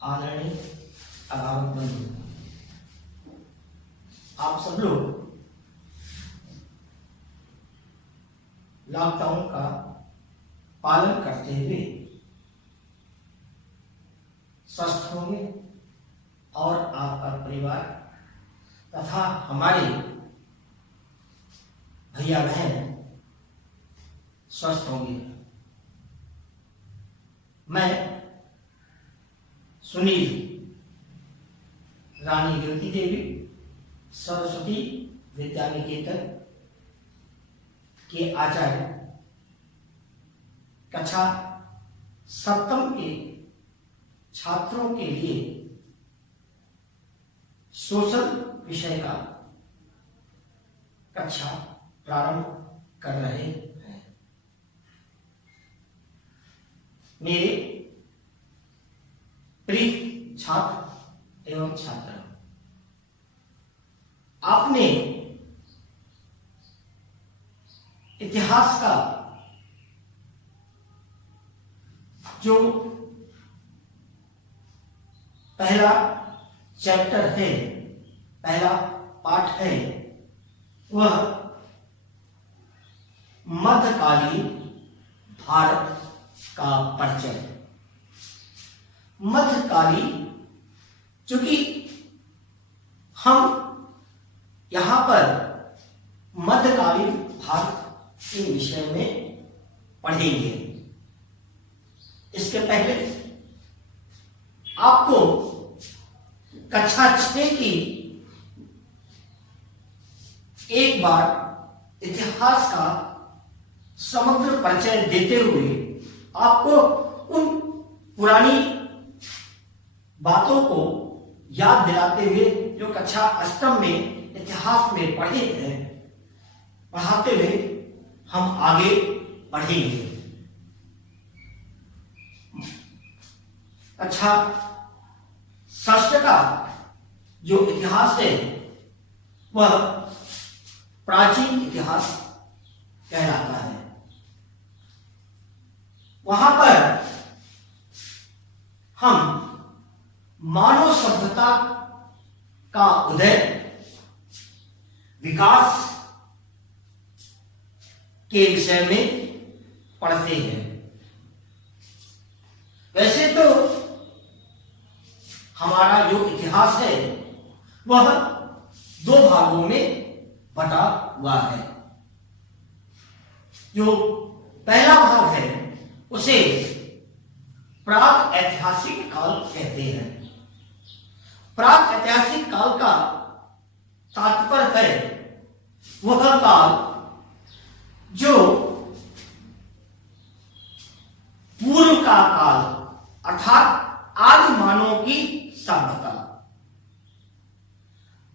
आदरणीय अभिभावक बंधु, आप सब लोग लॉकडाउन का पालन करते हुए स्वस्थ होंगे और आपका परिवार तथा हमारे भैया बहन स्वस्थ होंगे। मैं सुनील रानी ज्योति देवी सरस्वती विद्या निकेतन के आचार्य कक्षा सप्तम के छात्रों के लिए सोशल विषय का कक्षा प्रारंभ कर रहे हैं। मेरे प्रिय छात्र एवं छात्रा, आपने इतिहास का जो पहला चैप्टर है, पहला पाठ है, वह मध्यकालीन भारत का परिचय। मध्यकालीन, चूंकि हम यहां पर मध्यकालीन भारत के विषय में पढ़ेंगे। इसके पहले आपको कक्षा 6 की एक बार इतिहास का समग्र परिचय देते हुए आपको उन पुरानी बातों को याद दिलाते हुए जो कक्षा अष्टम में इतिहास में पढ़े हैं, पढ़ाते हुए हम आगे बढ़ेंगे। कक्षा षष्ठ का जो इतिहास है वह प्राचीन इतिहास कहलाता है। वहां पर हम मानव सभ्यता का उदय, विकास के विषय में पढ़ते हैं। वैसे तो हमारा जो इतिहास है वह दो भागों में बटा हुआ है। जो पहला भाग है उसे प्राग ऐतिहासिक काल कहते हैं। प्राग ऐतिहासिक काल का तात्पर्य है वह काल जो पूर्व का काल, अर्थात आदि मानव की सभ्यता,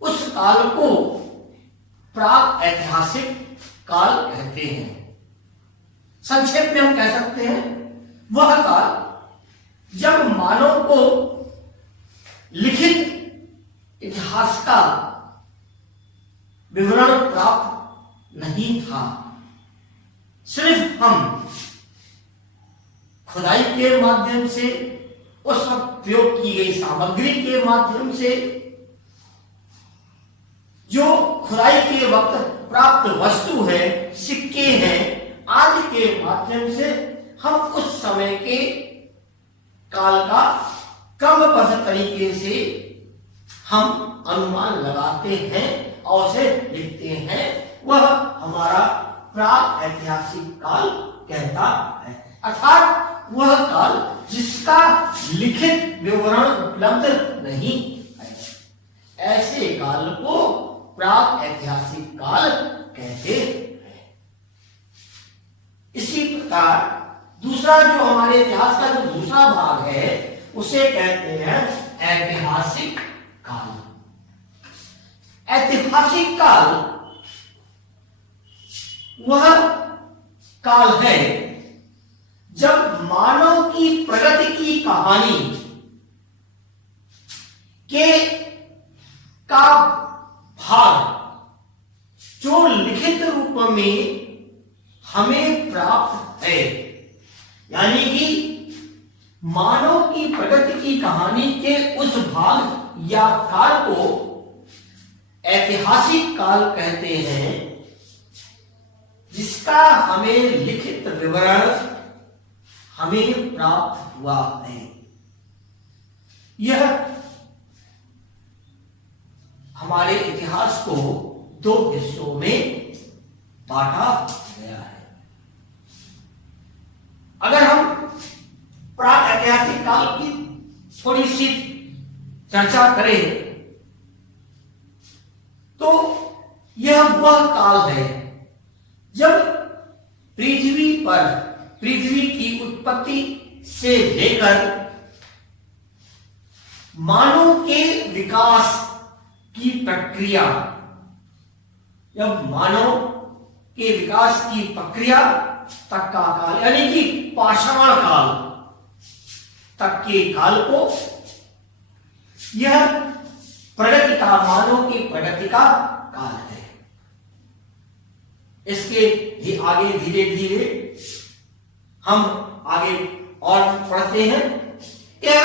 उस काल को प्राग ऐतिहासिक काल कहते हैं। संक्षेप में हम कह सकते हैं वह काल जब मानव को लिखित इतिहास का विवरण प्राप्त नहीं था। सिर्फ हम खुदाई के माध्यम से, उस वक्त प्रयोग की गई सामग्री के माध्यम से, जो खुदाई के वक्त प्राप्त वस्तु है, सिक्के हैं, आदि के माध्यम से हम उस समय के काल का क्रमबद्ध तरीके से हम अनुमान लगाते हैं और उसे लिखते हैं। वह हमारा प्राग ऐतिहासिक काल कहता है, अर्थात वह काल जिसका लिखित विवरण उपलब्ध नहीं है, ऐसे काल को प्राग ऐतिहासिक काल कहते हैं। इसी प्रकार दूसरा जो हमारे इतिहास का जो दूसरा भाग है उसे कहते हैं ऐतिहासिक काल। ऐतिहासिक काल वह काल है जब मानव की प्रगति की कहानी के का भाग जो लिखित रूप में हमें प्राप्त है, यानी कि मानव की प्रगति की कहानी के उस भाग या काल को ऐतिहासिक काल कहते हैं जिसका हमें लिखित विवरण हमें प्राप्त हुआ है। यह हमारे इतिहास को दो हिस्सों में बांटा गया है। अगर हम प्राक ऐतिहासिक काल की थोड़ी सी चर्चा करें तो यह वह काल है जब पृथ्वी की उत्पत्ति से लेकर मानव के विकास की प्रक्रिया, जब मानव के विकास की प्रक्रिया तक का काल यानी कि पाषाण काल तक के काल को यह प्रगति का, मानव की प्रगति का काल है। इसके आगे धीरे धीरे हम आगे और पढ़ते हैं। यह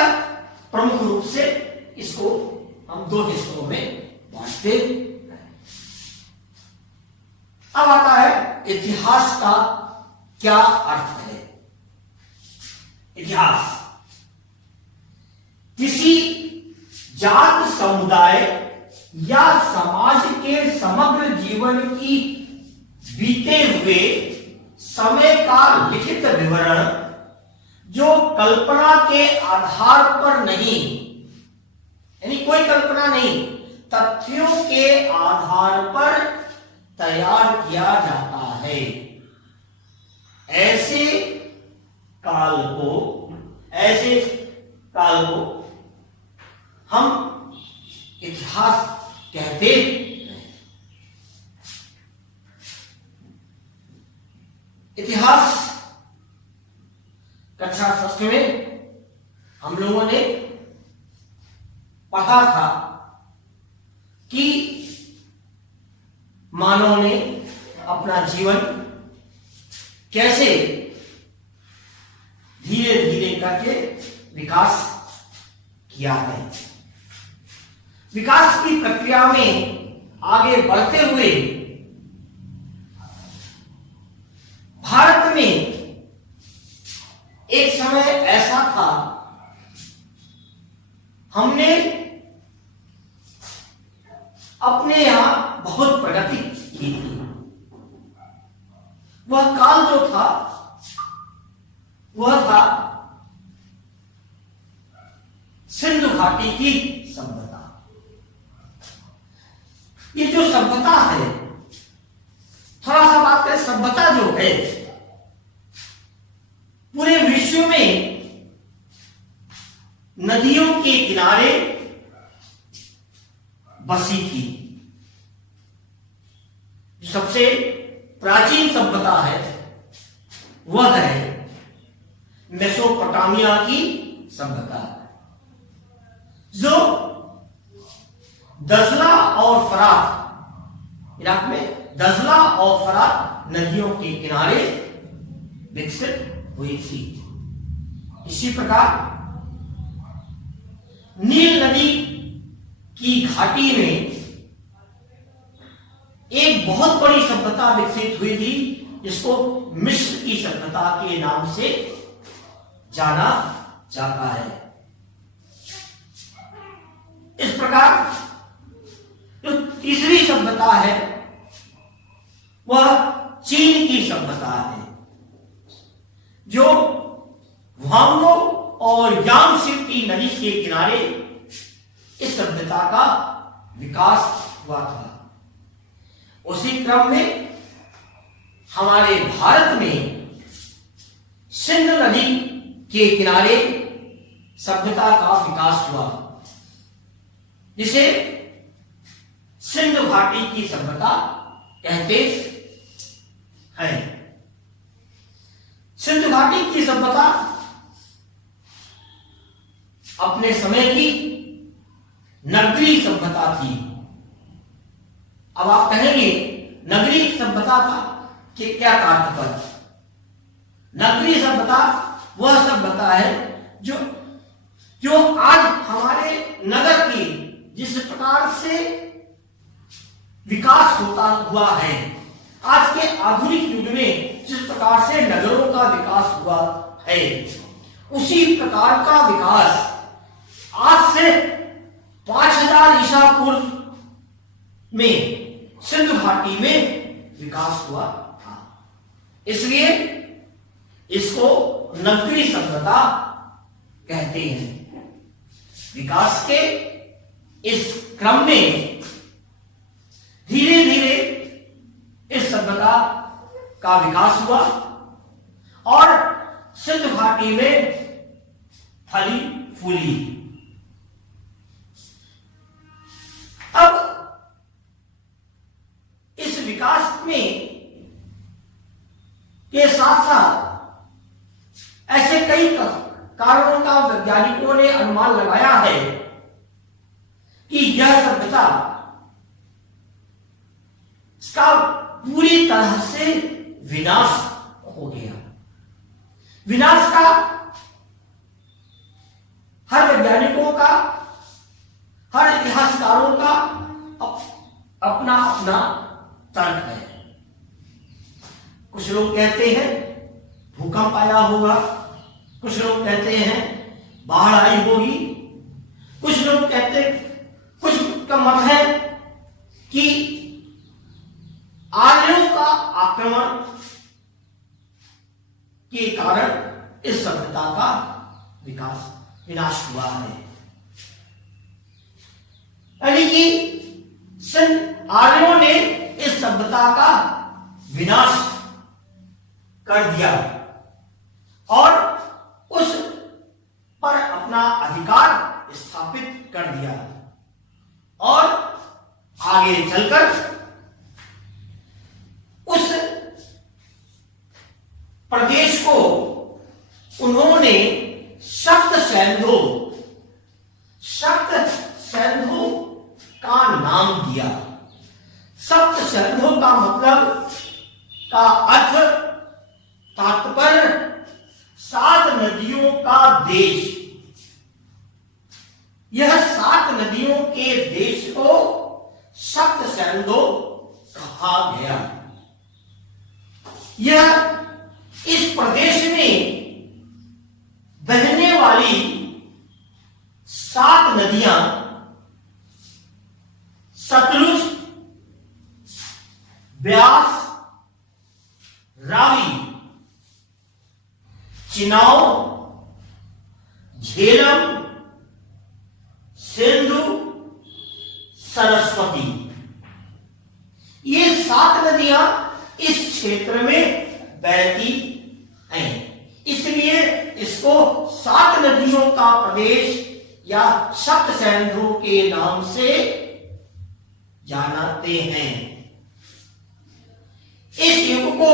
प्रमुख रूप से इसको हम दो हिस्सों में बांटते हैं। अब आता है इतिहास का क्या अर्थ है। इतिहास किसी जात, समुदाय या समाज के समग्र जीवन की बीते हुए समय का लिखित विवरण जो कल्पना के आधार पर नहीं, यानी कोई कल्पना नहीं, तथ्यों के आधार पर तैयार किया जाता है। ऐसे काल को हम इतिहास कहते हैं। इतिहास कक्षा 6 में हम लोगों ने पढ़ा था कि मानव ने अपना जीवन कैसे धीरे धीरे करके विकास किया है। विकास की प्रक्रिया में आगे बढ़ते हुए भारत में एक समय ऐसा था, हमने अपने यहां बहुत प्रगति की थी। वह काल जो था वह था सिंधु घाटी की सभ्यता। ये जो सभ्यता है, थोड़ा सा बात करें, सभ्यता जो है पूरे विश्व में नदियों के किनारे बसी थी। सबसे प्राचीन सभ्यता है वह है मेसोपोटामिया की सभ्यता, जो दजला और फरात, इराक में दजला और फरात नदियों के किनारे विकसित हुई थी। इसी प्रकार नील नदी की घाटी में एक बहुत बड़ी सभ्यता विकसित हुई थी जिसको मिस्र की सभ्यता के नाम से जाना जाता है। इस प्रकार जो तीसरी सभ्यता है वह चीन की सभ्यता है, जो वांगो और यांगत्से नदी के किनारे इस सभ्यता का विकास हुआ था। उसी क्रम में हमारे भारत में सिंधु नदी के किनारे सभ्यता का विकास हुआ, जिसे सिंधु घाटी की सभ्यता कहते हैं। सिंधु घाटी की सभ्यता अपने समय की नगरीय सभ्यता थी। अब आप कहेंगे नगरीय सभ्यता का कि क्या तात्पर्य? नगरीय सभ्यता वह सभ्यता है जो जो आज हमारे नगर की जिस प्रकार से विकास होता हुआ है, आज के आधुनिक युग में जिस प्रकार से नगरों का विकास हुआ है, उसी प्रकार का विकास आज से 5000 ईसा पूर्व में सिंधु घाटी में विकास हुआ था। इसलिए इसको नगरी सभ्यता कहते हैं। विकास के इस क्रम में धीरे धीरे इस सभ्यता का विकास हुआ और सिंधु घाटी में फली फूली। अब इस विकास में के साथ साथ ऐसे कई कारणों का वैज्ञानिकों ने अनुमान लगाया है कि यह सभ्यता इसका पूरी तरह से विनाश हो गया। विनाश का हर वैज्ञानिकों का, हर इतिहासकारों का अपना अपना तर्क है। कुछ लोग कहते हैं भूकंप आया होगा, कुछ लोग कहते हैं बाढ़ आई होगी, कुछ लोग कहते, कुछ का मत है कि आर्यों का आक्रमण के कारण इस सभ्यता का विनाश हुआ है। यानी कि आर्यों ने इस सभ्यता का विनाश कर दिया और उस पर अपना अधिकार स्थापित कर दिया और आगे चलकर उस प्रदेश को उन्होंने सप्त सैंधो का नाम दिया। सप्त सैंधो का मतलब का अर्थ तात्पर्य 7 नदियों का देश। यह 7 नदियों के देश को सप्त सैंधो कहा गया। यह इस प्रदेश में बहने वाली 7 नदियां सतलुज, ब्यास, रावी, चिनाव, झेलम, सिंधु, सरस्वती, ये 7 नदियां इस क्षेत्र में बहती हैं। इसलिए इसको 7 नदियों का प्रदेश या सप्त सैंधो के नाम से जानते हैं। इस युग को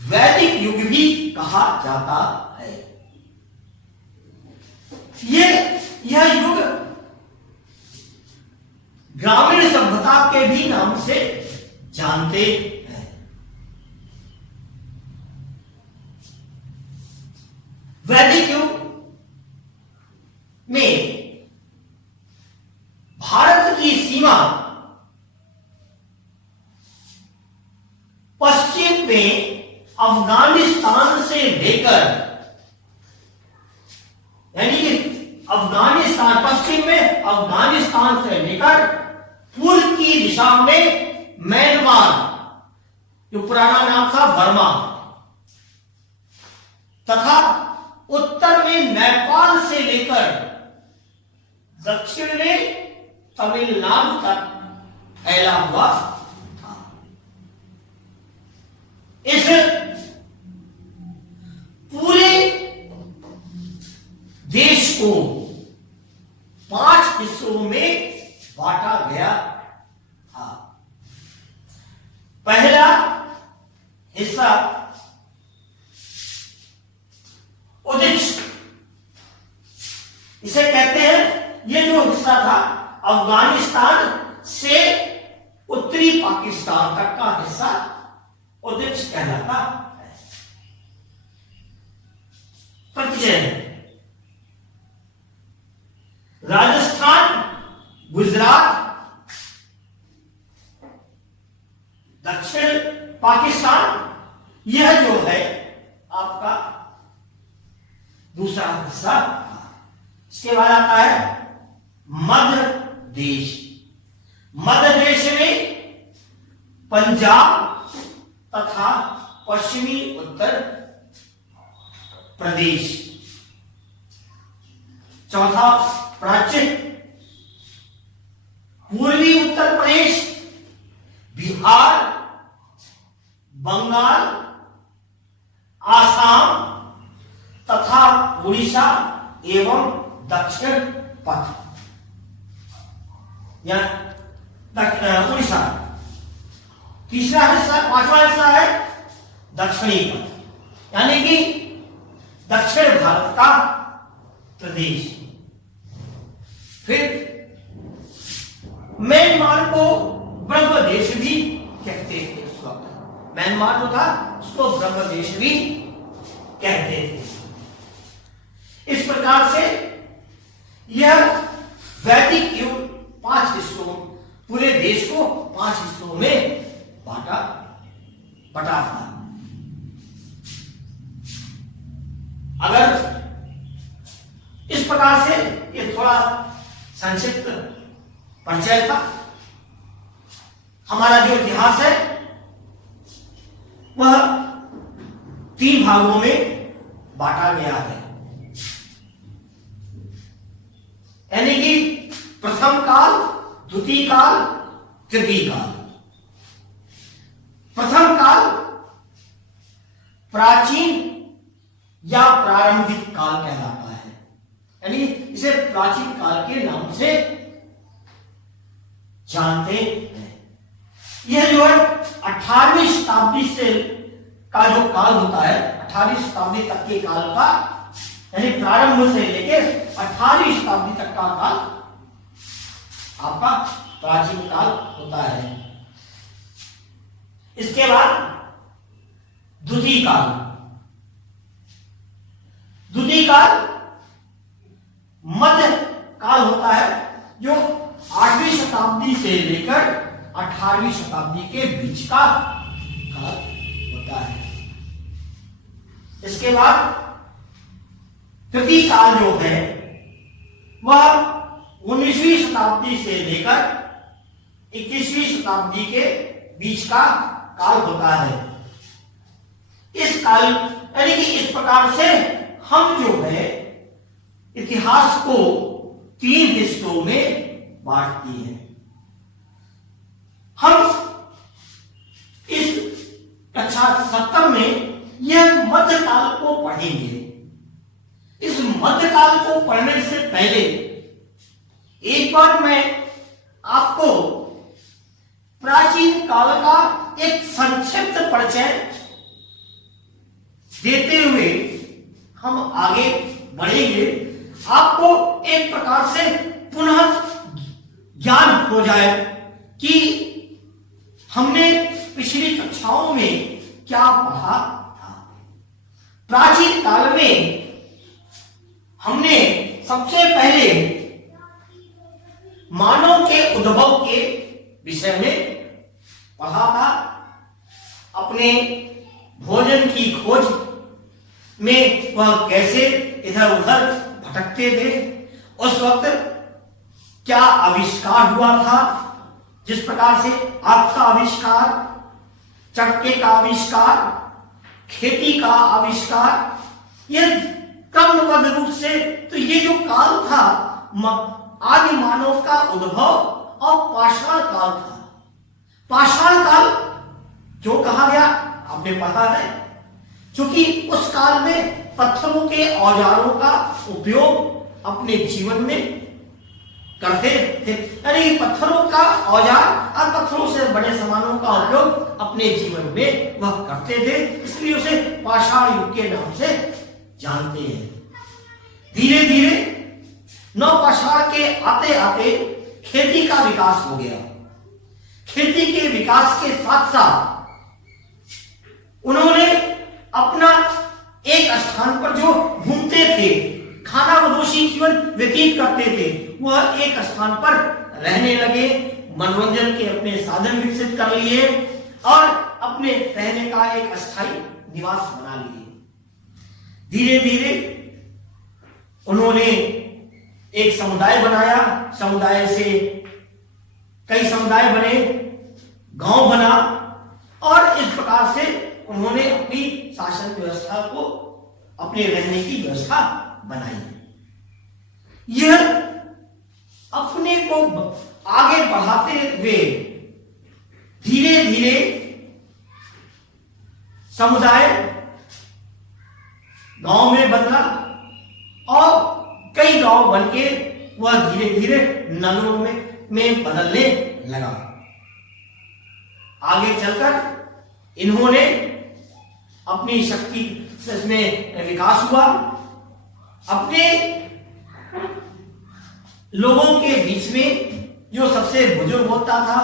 वैदिक युग भी कहा जाता है। यह युग ग्रामीण सभ्यता के भी नाम से जानते हैं। वैदिक युग में भारत की सीमा पश्चिम में अफगानिस्तान से लेकर, यानी कि अफगानिस्तान पश्चिम में अफगानिस्तान से लेकर पूर्व की दिशा में म्यांमार, जो पुराना नाम था बर्मा, तथा उत्तर में नेपाल से लेकर दक्षिण में तमिलनाडु तक फैला हुआ था। इस पूरे देश को 5 हिस्सों में बांटा गया था। पहला हिस्सा उदिच, इसे कहते हैं, ये जो हिस्सा था अफगानिस्तान से उत्तरी पाकिस्तान तक का हिस्सा उदिच कहलाता है। राजस्थान, गुजरात, दक्षिण पाकिस्तान, यह जो है आपका दूसरा हिस्सा। इसके बाद आता है मध्य देश। मध्य देश में पंजाब तथा पश्चिमी उत्तर प्रदेश। चौथा प्राच्य, पूर्वी उत्तर प्रदेश, बिहार, बंगाल, आसाम तथा उड़ीसा एवं दक्षिण पथ या उड़ीसा। तीसरा हिस्सा, पांचवा हिस्सा है दक्षिणी पथ, यानी कि दक्षिण भारत का प्रदेश। फिर म्यांमार को ब्रह्मदेश भी कहते थे उस वक्त। म्यांमार जो था उसको ब्रह्मदेश भी कहते थे। इस प्रकार से यह वैदिक युग 5 हिस्सों, पूरे देश को 5 हिस्सों में बटा था। अगर इस प्रकार से ये थोड़ा संक्षिप्त परिचय था। हमारा जो इतिहास है वह 3 भागों में बांटा गया है, यानी कि प्रथम काल, द्वितीय काल, तृतीय काल। प्रथम काल प्राचीन या प्रारंभिक काल कहलाता है, यानी इसे प्राचीन काल के नाम से जानते हैं। यह जो है 18वीं शताब्दी से का जो काल होता है, 18वीं शताब्दी तक के काल का, यानी प्रारंभ से लेकर 18वीं शताब्दी तक का काल आपका प्राचीन काल होता है। इसके बाद द्वितीय काल। द्वितीय काल मध्य काल होता है, जो 8वीं शताब्दी से लेकर 18वीं शताब्दी के बीच का काल होता है। इसके बाद तृतीय काल जो है वह 19वीं शताब्दी से लेकर 21वीं शताब्दी के बीच का काल होता है। इस काल, यानी कि इस प्रकार से हम जो है इतिहास को 3 हिस्सों में बांटती है। हम इस कक्षा 7 में यह मध्यकाल को पढ़ेंगे। इस मध्यकाल को पढ़ने से पहले एक बार मैं आपको प्राचीन काल का एक संक्षिप्त परिचय देते हुए हम आगे बढ़ेंगे। आपको एक प्रकार से पुनः ज्ञान हो जाए कि हमने पिछली कक्षाओं में क्या पढ़ा था। प्राचीन काल में हमने सबसे पहले मानव के उद्भव के विषय में पढ़ा था। अपने भोजन की खोज में वह कैसे इधर उधर भटकते थे, उस वक्त क्या आविष्कार हुआ था, जिस प्रकार से आग का आविष्कार, चक्के का आविष्कार, खेती का आविष्कार, यह क्रमबद्ध रूप से, तो ये जो काल था आदि मानव का उद्भव और पाषाण काल था। पाषाण काल जो कहा गया आपने पढ़ा है, क्योंकि उस काल में पत्थरों के औजारों का उपयोग अपने जीवन में करते थे, यानी पत्थरों का औजार और पत्थरों से बड़े सामानों का उपयोग अपने जीवन में वह करते थे, इसलिए उसे पाषाण युग के नाम से जानते हैं। धीरे धीरे नवपाषाण के आते आते खेती का विकास हो गया। खेती के विकास के साथ साथ उन्होंने अपना एक स्थान पर जो घूमते थे, खानाबदोशी जीवन व्यतीत करते थे, वह एक स्थान पर रहने लगे, मनोरंजन के अपने साधन विकसित कर लिए और अपने रहने का एक अस्थायी निवास बना लिए। धीरे धीरे उन्होंने एक समुदाय बनाया, समुदाय से कई समुदाय बने, गांव बना और इस प्रकार से उन्होंने अपनी शासन व्यवस्था को, अपने रहने की व्यवस्था बनाई। यह अपने को आगे बढ़ाते हुए धीरे धीरे समुदाय गांव में बदला और कई गांव बनके वह धीरे धीरे नगरों में बदलने लगा। आगे चलकर इन्होंने अपनी शक्ति में विकास हुआ, अपने लोगों के बीच में जो सबसे बुजुर्ग होता था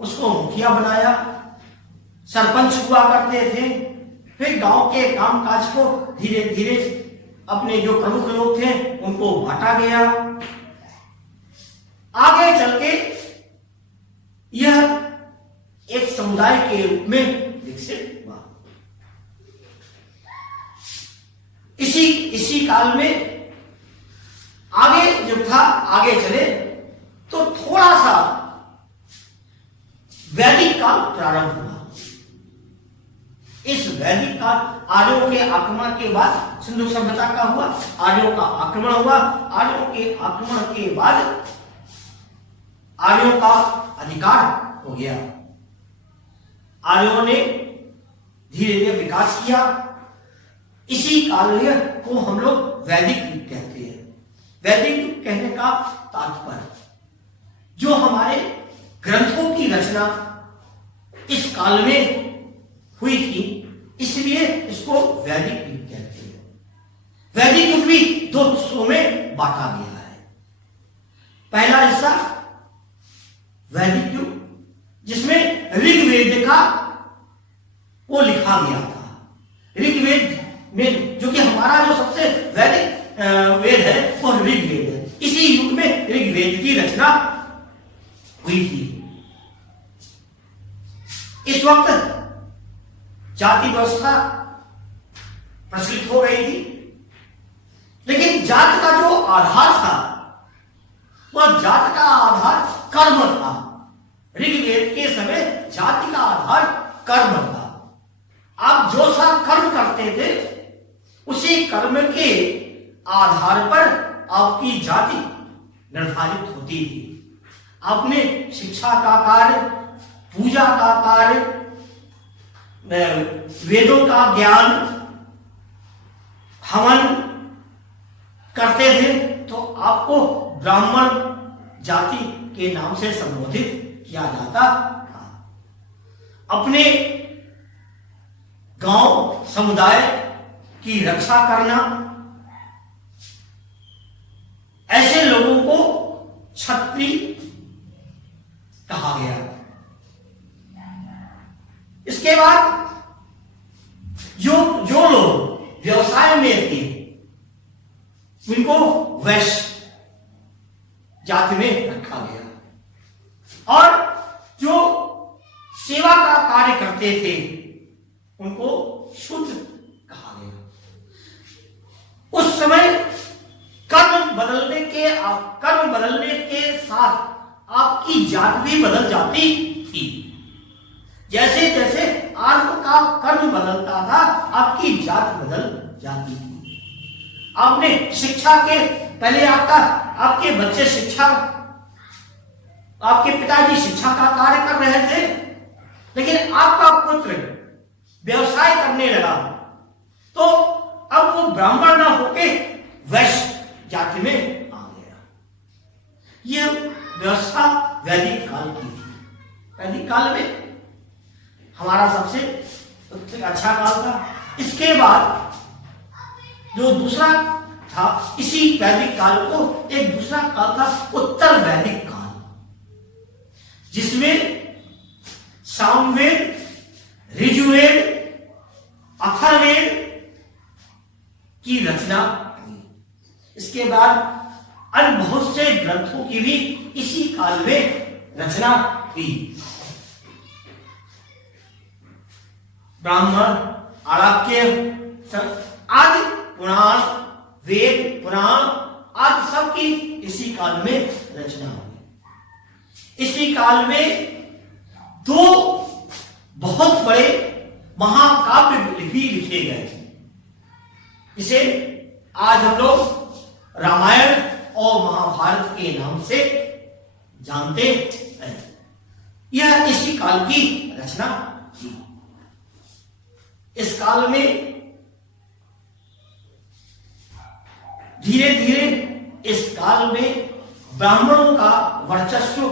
उसको मुखिया बनाया, सरपंच हुआ करते थे। फिर गांव के कामकाज को धीरे धीरे अपने जो प्रमुख लोग थे उनको बांटा गया। आगे चल के यह एक समुदाय के रूप में विकसित हुआ। इसी काल में आगे जब था, आगे चले तो थोड़ा सा वैदिक काल प्रारंभ हुआ। इस वैदिक काल आर्यों के आक्रमण के बाद सिंधु सभ्यता का हुआ, आर्यों का आक्रमण हुआ, आर्यों के आक्रमण के बाद आर्यों का अधिकार हो गया। आर्यों ने धीरे धीरे विकास किया। इसी काल को हम लोग वैदिक युग कहते हैं। वैदिक युग कहने का तात्पर्य जो हमारे ग्रंथों की रचना इस काल में हुई थी, इसलिए इसको वैदिक युग कहते हैं। वैदिक युग भी दो हिस्सों में बांटा गया है। पहला हिस्सा वैदिक युग जिसमें ऋग्वेद का वो लिखा गया था। ऋग्वेद में जो कि हमारा जो सबसे वैदिक वेद है वो ऋग्वेद है। इसी युग में ऋग्वेद की रचना हुई थी। इस वक्त जाति व्यवस्था प्रचलित हो गई थी, लेकिन जात का जो आधार था वह जात का आधार कर्म था। ऋग्वेद के समय जाति का आधार कर्म था। आप जो सा कर्म करते थे उसी कर्म के आधार पर आपकी जाति निर्धारित होती थी। आपने शिक्षा का कार्य, पूजा का कार्य, वेदों का ज्ञान, हवन करते थे तो आपको ब्राह्मण जाति के नाम से संबोधित किया जाता था। अपने गांव समुदाय की रक्षा करना, ऐसे लोगों को क्षत्रिय कहा गया। इसके बाद जो लोग व्यवसाय में थे उनको वैश्य जाति में रखा गया और जो सेवा का कार्य करते थे उनको शूद्र कहा गया। उस समय कर्म बदलने के साथ आपकी जात भी बदल जाती थी। जैसे जैसे आपका कर्म बदलता था आपकी जात बदल जाती थी। आपने शिक्षा के पहले आपके बच्चे शिक्षा, आपके पिताजी शिक्षा का कार्य कर रहे थे, लेकिन आपका पुत्र व्यवसाय करने लगा तो अब वो ब्राह्मण ना होके वैश्य जाति में आ गया। यह व्यवस्था वैदिक काल की थी। वैदिक काल में हमारा सबसे अच्छा काल था। इसके बाद जो दूसरा था, इसी वैदिक काल को एक दूसरा काल था उत्तर वैदिक काल, जिसमें सामवेद, ऋजुवेद, अथर्ववेद की रचना हुई। इसके बाद अन्य बहुत से ग्रंथों की भी इसी काल में रचना हुई। ब्राह्मण, आर्यावर्त आदि पुराण, वेद पुराण आदि सब की इसी काल में रचना हुई। इसी काल में दो बहुत बड़े महाकाव्य भी लिखे गए, इसे आज हम लोग रामायण और महाभारत के नाम से जानते हैं। यह इसी काल की रचना थी। इस काल में धीरे धीरे इस काल में ब्राह्मणों का वर्चस्व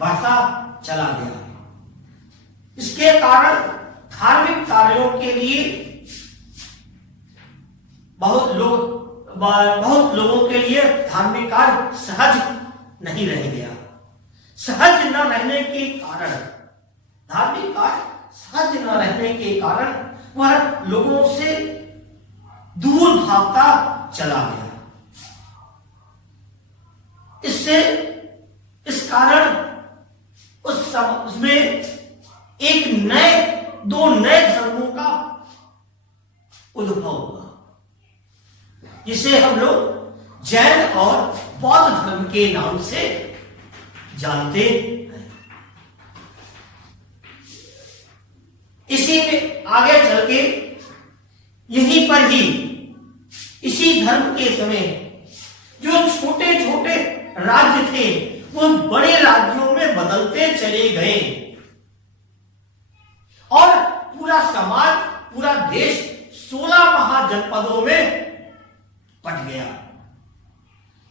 बढ़ता चला गया। इसके कारण धार्मिक कार्यों के लिए बहुत लोगों के लिए धार्मिक कार्य सहज नहीं रह गया। सहज न रहने के कारण, धार्मिक कार्य सहज न रहने के कारण वह लोगों से दूर भागता चला गया। इस कारण उसमें दो नए धर्मों का उद्भव हुआ, जिसे हम लोग जैन और बौद्ध धर्म के नाम से जानते हैं। इसी में आगे चल के यहीं पर ही इसी धर्म के समय जो छोटे छोटे राज्य थे वो बड़े राज्यों में बदलते चले गए और पूरा समाज, पूरा देश 16 महाजनपदों में पट गया।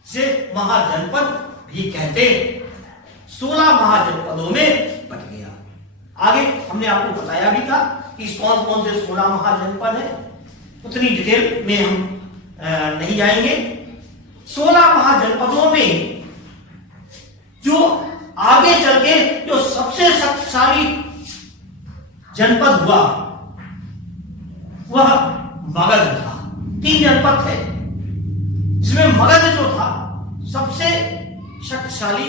से महाजनपद भी कहते, 16 महाजनपदों में पट गया। आगे हमने आपको बताया भी था कि कौन कौन से 16 महाजनपद है, उतनी डिटेल में हम नहीं जाएंगे। 16 महाजनपदों में जो आगे चल के जो सबसे शक्तिशाली जनपद हुआ वह मगध था। 3 जनपद थे, इसमें मगध जो था सबसे शक्तिशाली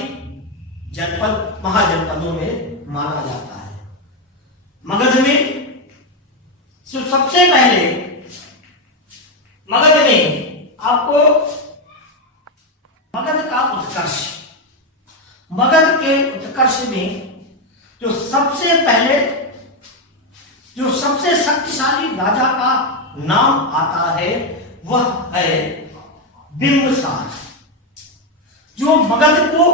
जनपद महाजनपदों में माना जाता है। मगध में सबसे पहले मगध में आपको मगध का उत्कर्ष, मगध के उत्कर्ष में जो सबसे पहले जो सबसे शक्तिशाली राजा का नाम आता है वह है बिंबिसार, जो मगध को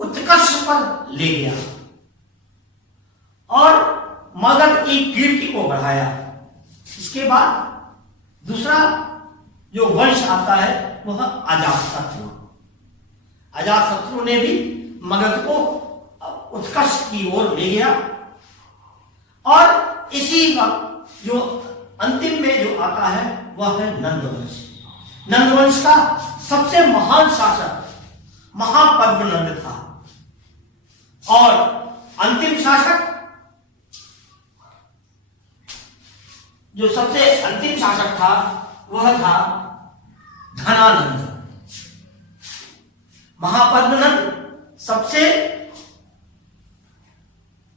उत्कर्ष पर ले गया और मगध की कीर्ति को बढ़ाया। इसके बाद दूसरा जो वंश आता है वह अजातशत्रु। अजातशत्रु ने भी मगध को उत्कर्ष की ओर ले गया और इसी वक्त जो अंतिम में जो आता है वह है नंदवंश। नंदवंश का सबसे महान शासक महापद्मनंद था और अंतिम शासक जो सबसे अंतिम शासक था वह था धनानंद। महापद्मनंद सबसे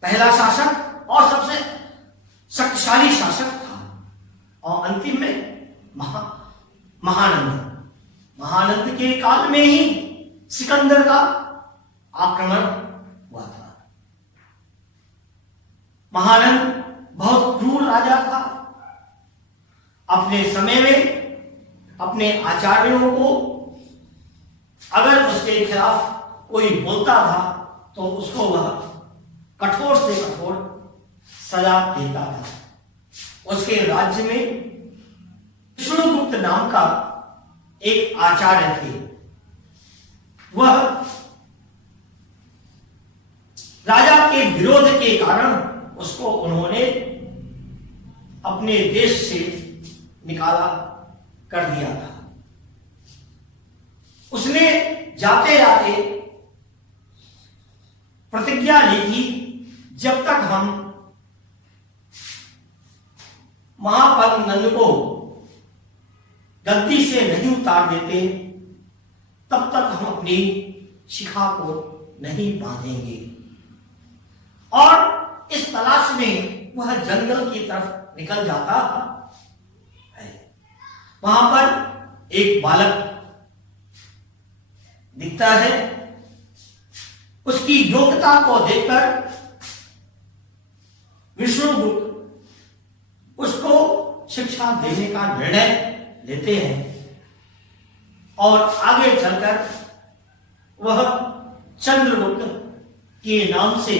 पहला शासक और सबसे शक्तिशाली शासक था और अंतिम में महानंद। महानंद के काल में ही सिकंदर का आक्रमण हुआ था। महानंद बहुत क्रूर राजा था। अपने समय में अपने आचार्यों को अगर उसके खिलाफ कोई बोलता था तो उसको वह कठोर से कठोर सजा देता था। उसके राज्य में विष्णुगुप्त नाम का एक आचार्य थे। वह राजा के विरोध के कारण उसको उन्होंने अपने देश से निकाला कर दिया था। उसने जाते जाते प्रतिज्ञा ली थी, जब तक हम महापद्मनंद को गलती से नहीं उतार देते तब तक हम अपनी शिखा को नहीं बांधेंगे। और इस तलाश में वह जंगल की तरफ निकल जाता है। वहां पर एक बालक दिखता है। उसकी योग्यता को देखकर विष्णुगुप्त उसको शिक्षा देने का निर्णय लेते हैं और आगे चलकर वह चंद्रगुप्त के नाम से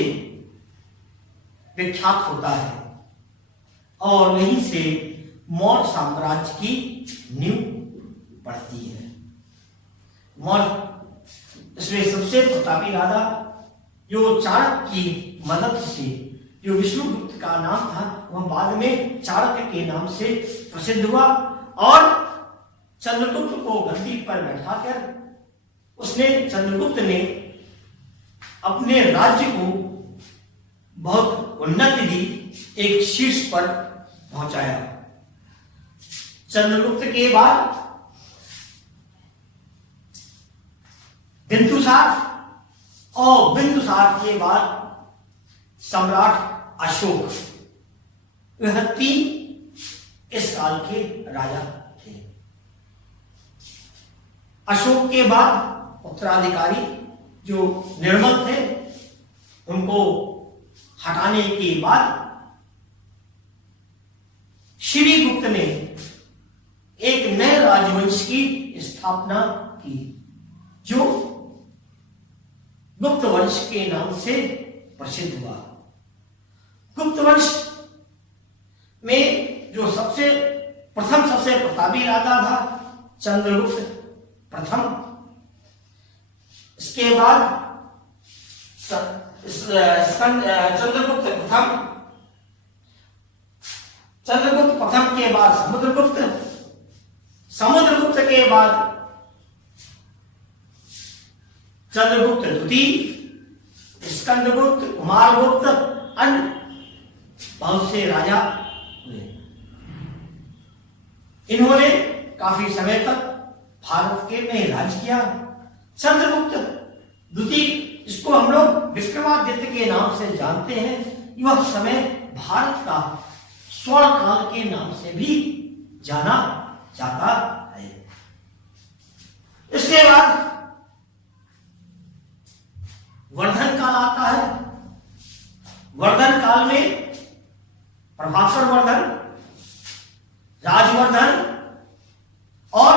विख्यात होता है और यहीं से मौर्य साम्राज्य की नींव पड़ती है। मौर्य इसमें सबसे प्रतापी राजा जो चाणक्य की मदद से, जो विष्णुगुप्त का नाम था, वह बाद में चाणक्य के नाम से प्रसिद्ध हुआ और चंद्रगुप्त को गद्दी पर बैठाकर चंद्रगुप्त ने अपने राज्य को बहुत उन्नति दी, एक शीर्ष पर पहुंचाया। चंद्रगुप्त के बाद बिंदुसार और बिंदुसार के बाद सम्राट अशोक, वह 3 इस काल के राजा थे। अशोक के बाद उत्तराधिकारी जो निर्मल थे, उनको हटाने के बाद श्रीगुप्त ने एक नए राजवंश की स्थापना की जो गुप्त वंश के नाम से प्रसिद्ध हुआ। गुप्त वंश में जो सबसे प्रतापी राजा था चंद्रगुप्त प्रथम। इसके बाद चंद्रगुप्त प्रथम के बाद समुद्रगुप्त के बाद चंद्रगुप्त द्वितीय, स्कंदगुप्त, कुमारगुप्त, अन्य बहुत से राजा हुए। इन्होंने काफी समय तक भारत के में राज किया। चंद्रगुप्त द्वितीय, इसको हम लोग विक्रमादित्य के नाम से जानते हैं, यह समय भारत का स्वर्ण काल के नाम से भी जाना जाता है। इसके बाद वर्धन काल आता है। वर्धन काल में प्रभाकर वर्धन, राजवर्धन और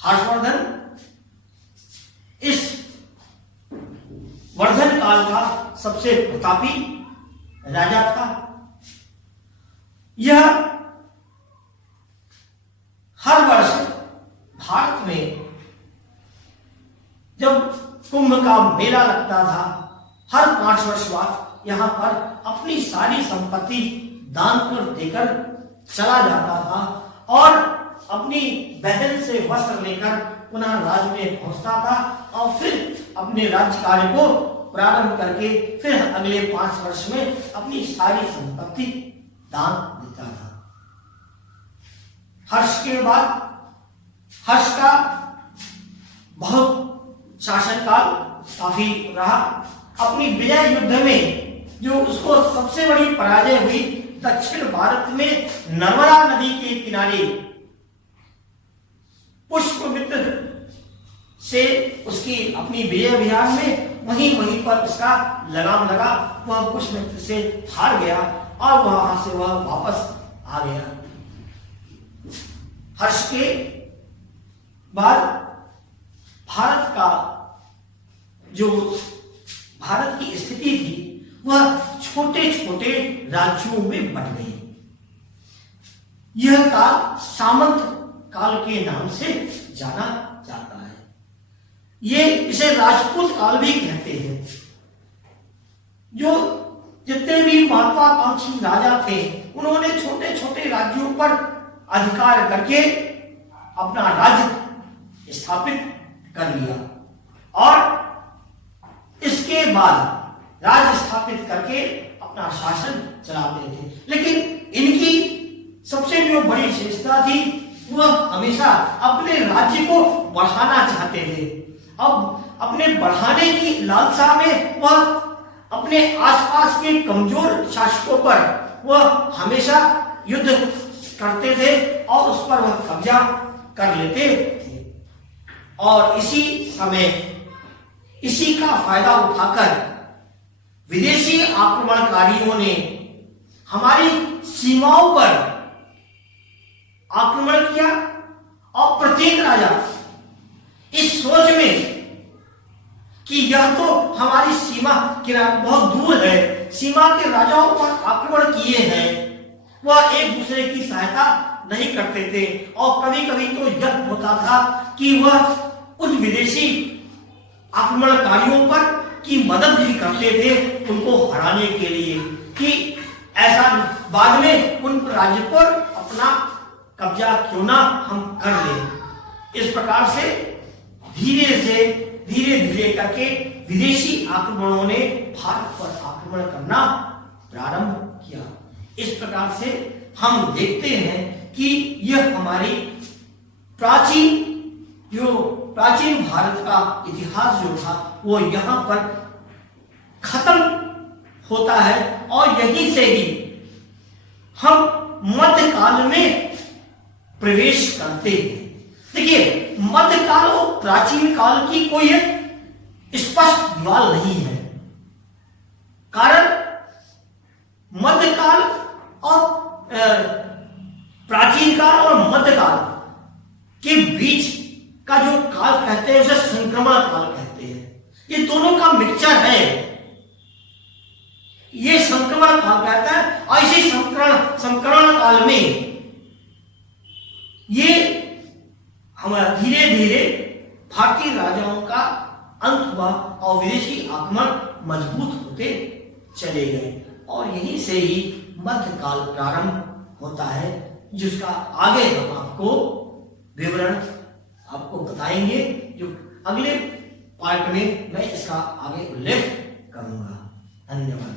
हर्षवर्धन इस वर्धन काल का सबसे प्रतापी राजा था। यह हर वर्ष भारत में जब कुंभ का मेला लगता था, हर 5 वर्ष बाद यहां पर अपनी सारी संपत्ति दान पर देकर चला जाता था और अपनी बहन से वस्त्र लेकर पुनः राज्य में पहुंचता था और फिर अपने राज्य कार्य को प्रारंभ करके फिर अगले 5 वर्ष में अपनी सारी संपत्ति दान देता था। हर्ष के बाद हर्ष का बहुत शासनकाल काफी रहा। अपनी विजय युद्ध में जो उसको सबसे बड़ी पराजय हुई, दक्षिण भारत में नर्मदा नदी के किनारे पुष्पमित्र से उसकी अपनी विजय अभियान में वहीं पर उसका लगाम लगा। वह पुष्पमित्र से हार गया और वहां से वह वापस आ गया। हर्ष के बाद भारत की स्थिति थी वह छोटे छोटे राज्यों में बट गई। यह काल सामंत काल के नाम से जाना जाता है। इसे राजपूत काल भी कहते हैं। जो जितने भी महत्वाकांक्षी राजा थे, उन्होंने छोटे छोटे राज्यों पर अधिकार करके अपना राज्य स्थापित कर लिया और इसके बाद राज्य स्थापित करके अपना शासन चलाते थे। लेकिन इनकी सबसे जो बड़ी विशेषता थी, वह हमेशा अपने राज्य को बढ़ाना चाहते थे। अब अपने बढ़ाने की लालसा में वह अपने आसपास के कमजोर शासकों पर वह हमेशा युद्ध करते थे और उस पर वह कब्जा कर लेते थे। और इसी समय इसी का फायदा उठाकर विदेशी आक्रमणकारियों ने हमारी सीमाओं पर आक्रमण किया और प्रत्येक राजा इस सोच में कि यह तो हमारी सीमा किनारे बहुत दूर है, सीमा के राजाओं पर आक्रमण किए हैं, वह एक दूसरे की सहायता नहीं करते थे। और कभी कभी तो यह होता था कि वह उन विदेशी आक्रमणकारियों पर की मदद भी करते थे उनको हराने के लिए, कि ऐसा बाद में उन राज्य पर अपना कब्जा क्यों ना हम कर लें। इस प्रकार से धीरे धीरे करके विदेशी आक्रमणों ने भारत पर आक्रमण करना प्रारंभ किया। इस प्रकार से हम देखते हैं कि यह हमारी प्राचीन भारत का इतिहास जो था वो यहाँ पर खत्म होता है और यहीं से ही हम मध्यकाल में प्रवेश करते हैं। देखिए, मध्यकाल और प्राचीन काल की कोई एक स्पष्ट दीवार नहीं है। कारण मध्यकाल और प्राचीन काल और मध्यकाल के बीच का जो काल कहते हैं उसे संक्रमण काल कहते हैं। ये दोनों का मिक्सचर है, ये संक्रमण काल कहता है। और इसी संक्रमण काल में ये हमारा धीरे धीरे भारतीय राजाओं का अंत हुआ और विदेशी आक्रमण मजबूत होते चले गए और यहीं से ही मध्यकाल प्रारंभ होता है, जिसका आगे हम आपको विवरण आपको बताएंगे। जो अगले पार्ट में मैं इसका आगे उल्लेख करूंगा। धन्यवाद।